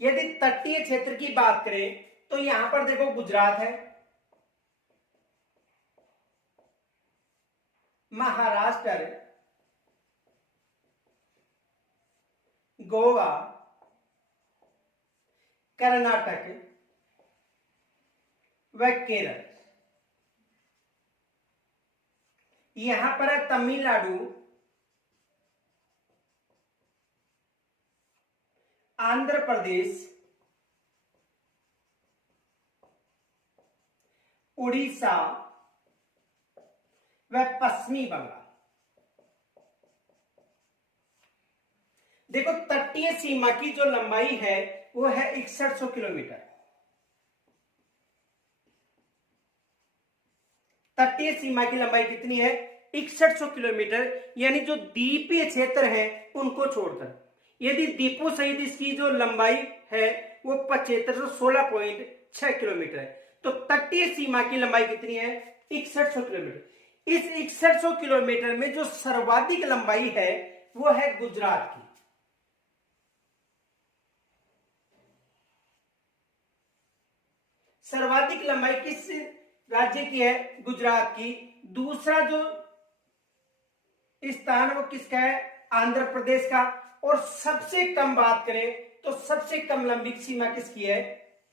यदि तटीय क्षेत्र की बात करें तो यहां पर देखो गुजरात है, महाराष्ट्र, गोवा, कर्नाटक व केरल। यहां पर है तमिलनाडु, आंध्र प्रदेश, उड़ीसा व पश्चिमी बंगाल। देखो तटीय सीमा की जो लंबाई है वो है 6100 किलोमीटर। तटीय सीमा की लंबाई कितनी है? 6100 किलोमीटर, यानी जो द्वीपीय क्षेत्र है उनको छोड़कर। यदि द्वीपों सहित इसकी जो लंबाई है वो 7516.6 किलोमीटर है। तो तटीय सीमा की लंबाई कितनी है? 6100 किलोमीटर। इस 6100 किलोमीटर में जो सर्वाधिक लंबाई है वो है गुजरात की। सर्वाधिक लंबाई किस राज्य की है? गुजरात की। दूसरा जो स्थान वो किसका है? आंध्र प्रदेश का। और सबसे कम बात करें तो सबसे कम लंबी सीमा किसकी है?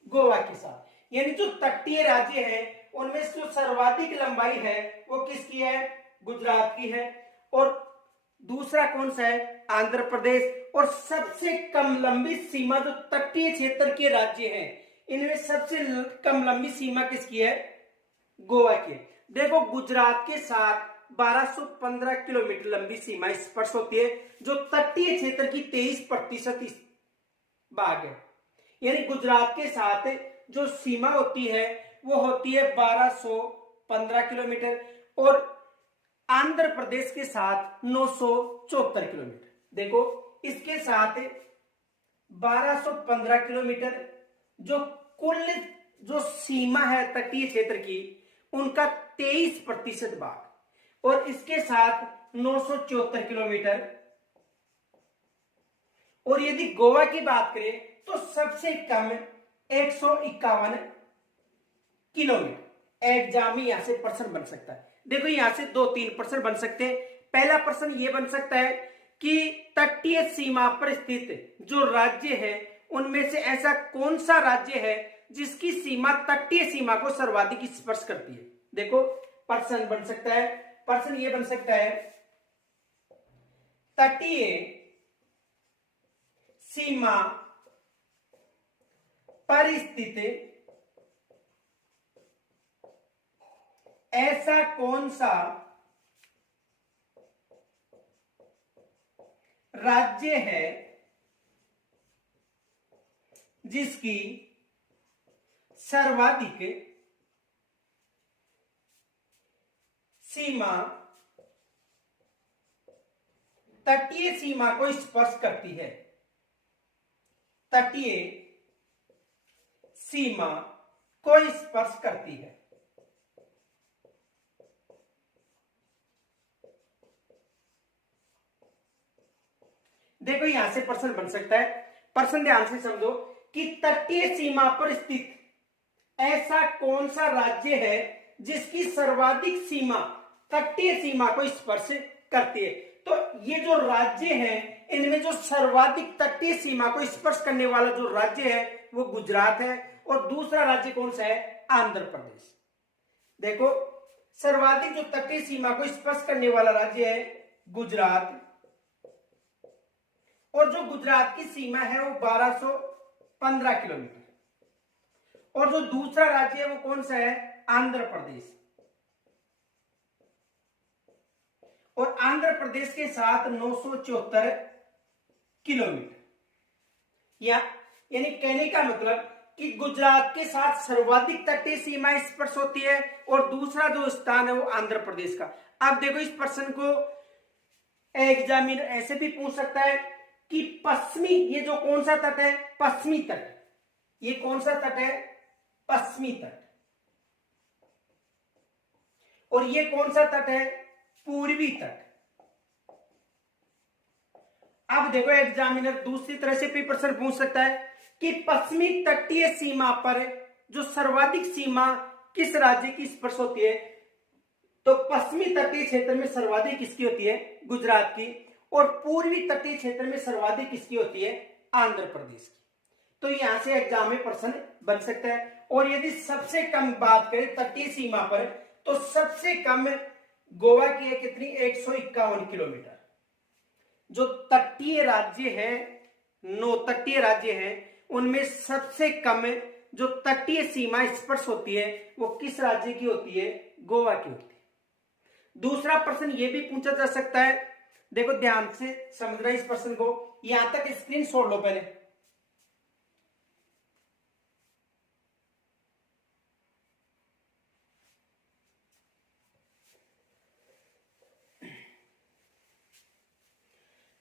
गोवा के साथ। यानी जो तटीय राज्य है उनमें जो सर्वाधिक लंबाई है वो किसकी है? गुजरात की है। और दूसरा कौन सा है? आंध्र प्रदेश। और सबसे कम लंबी सीमा जो तटीय क्षेत्र के राज्य हैं इनमें सबसे कम लंबी सीमा किसकी है? गोवा की। देखो गुजरात के साथ 1215 किलोमीटर लंबी सीमा स्पर्श होती है, जो तटीय क्षेत्र की 23% भाग है। यानी गुजरात के साथ जो सीमा होती है वो होती है 1215 किलोमीटर और आंध्र प्रदेश के साथ 974 किलोमीटर। देखो इसके साथ 1215 किलोमीटर जो कुल जो सीमा है तटीय क्षेत्र की उनका 23% भाग, और इसके साथ 974 किलोमीटर। और यदि गोवा की बात करें तो सबसे कम 151 किलोमीटर। एग्जाम यहां से प्रश्न बन सकता है। देखो यहां से 2-3 प्रश्न बन सकते हैं। पहला प्रश्न यह बन सकता है कि तटीय सीमा पर स्थित जो राज्य है उनमें से ऐसा कौन सा राज्य है जिसकी सीमा तटीय सीमा को सर्वाधिक स्पर्श करती है। देखो प्रश्न बन सकता है। प्रश्न यह बन सकता है तटीय सीमा पर स्थित ऐसा कौन सा राज्य है जिसकी सर्वाधिक सीमा तटीय सीमा को स्पर्श करती है। तटीय सीमा को स्पर्श करती है। देखो यहां से प्रश्न बन सकता है। प्रश्न ध्यान से समझो कि तटीय सीमा पर स्थित ऐसा कौन सा राज्य है जिसकी सर्वाधिक सीमा तटीय सीमा को स्पर्श करती है। तो ये जो राज्य हैं इनमें जो सर्वाधिक तटीय सीमा को स्पर्श करने वाला जो राज्य है वो गुजरात है, और दूसरा राज्य कौन सा है? आंध्र प्रदेश। देखो सर्वाधिक जो तटीय सीमा को स्पर्श करने वाला राज्य है गुजरात, और जो गुजरात की सीमा है वो 1215 किलोमीटर, और जो दूसरा राज्य है वो कौन सा है? आंध्र प्रदेश। और आंध्र प्रदेश के साथ 974 किलोमीटर। यानी कहने का मतलब कि गुजरात के साथ सर्वाधिक तटीय सीमा स्पर्श होती है और दूसरा जो स्थान है वो आंध्र प्रदेश का। अब देखो इस प्रश्न को एग्जामिनर ऐसे भी पूछ सकता है कि पश्चिमी, ये जो कौन सा तट है? पश्चिमी तट। ये कौन सा तट है? पश्चिमी तट। और ये कौन सा तट है? पूर्वी तट। अब देखो एग्जामिनर दूसरी तरह से भी प्रश्न पूछ सकता है कि पश्चिमी तटीय सीमा पर जो सर्वाधिक सीमा किस राज्य की स्पर्श होती है, तो पश्चिमी तटीय क्षेत्र में सर्वाधिक किसकी होती है, गुजरात की, और पूर्वी तटीय क्षेत्र में सर्वाधिक किसकी होती है, आंध्र प्रदेश की। तो यहां से एग्जाम में प्रश्न बन सकता है। और यदि सबसे कम बात करें तटीय सीमा पर, तो सबसे कम गोवा की है कितनी, 151 किलोमीटर। जो तटीय राज्य है, 9 तटीय राज्य हैं, उनमें सबसे कम जो तटीय सीमा स्पर्श होती है वो किस राज्य की होती है, गोवा की होती है। दूसरा प्रश्न ये भी पूछा जा सकता है, देखो ध्यान से समझना इस प्रश्न को, यहां तक स्क्रीन छोड़ लो पहले।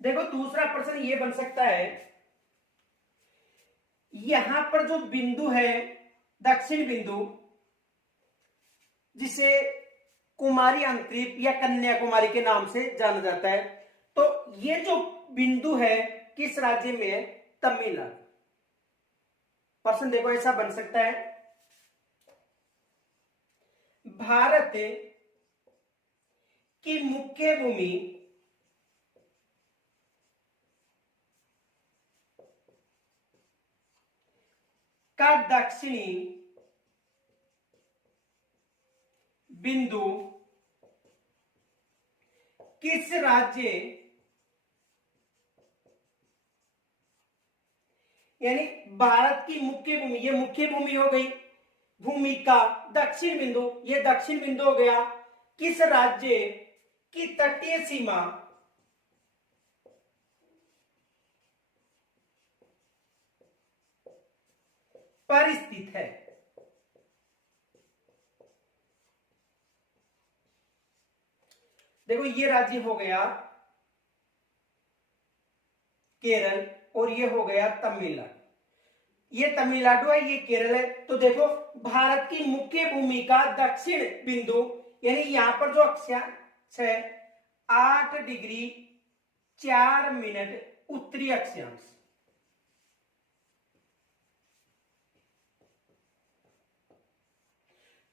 देखो दूसरा प्रश्न ये बन सकता है, यहां पर जो बिंदु है दक्षिण बिंदु, जिसे कुमारी अंतरीप या कन्याकुमारी के नाम से जाना जाता है, तो ये जो बिंदु है किस राज्य में है, तमिलनाडु। प्रश्न देखो ऐसा बन सकता है, भारत की मुख्य भूमि का दक्षिणी बिंदु किस राज्य, यानी भारत की मुख्य भूमि, ये मुख्य भूमि हो गई, भूमि का दक्षिण बिंदु, ये दक्षिण बिंदु हो गया, किस राज्य की तटीय सीमा पर स्थित है। देखो ये राज्य हो गया केरल और ये हो गया तमिलनाडु, ये तमिलनाडु है, ये केरल है। तो देखो भारत की मुख्य भूमि का दक्षिण बिंदु, यानी यहां पर जो अक्षांश है 8 डिग्री 4 मिनट उत्तरी अक्षांश,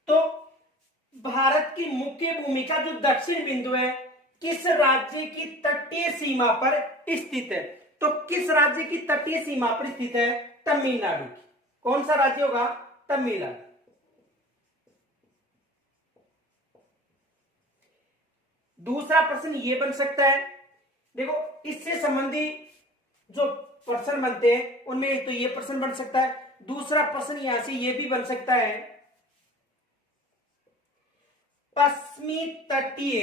तो भारत की मुख्य भूमि का जो दक्षिण बिंदु है किस राज्य की तटीय सीमा पर स्थित है, तो किस राज्य की तटीय सीमा पर स्थित है, तमिलनाडु की। कौन सा राज्य होगा, तमिलनाडु। दूसरा प्रश्न ये बन सकता है, देखो इससे संबंधी जो प्रश्न बनते हैं उनमें एक तो ये प्रश्न बन सकता है, दूसरा प्रश्न यहां से ये भी बन सकता है, पश्चिमी तटीय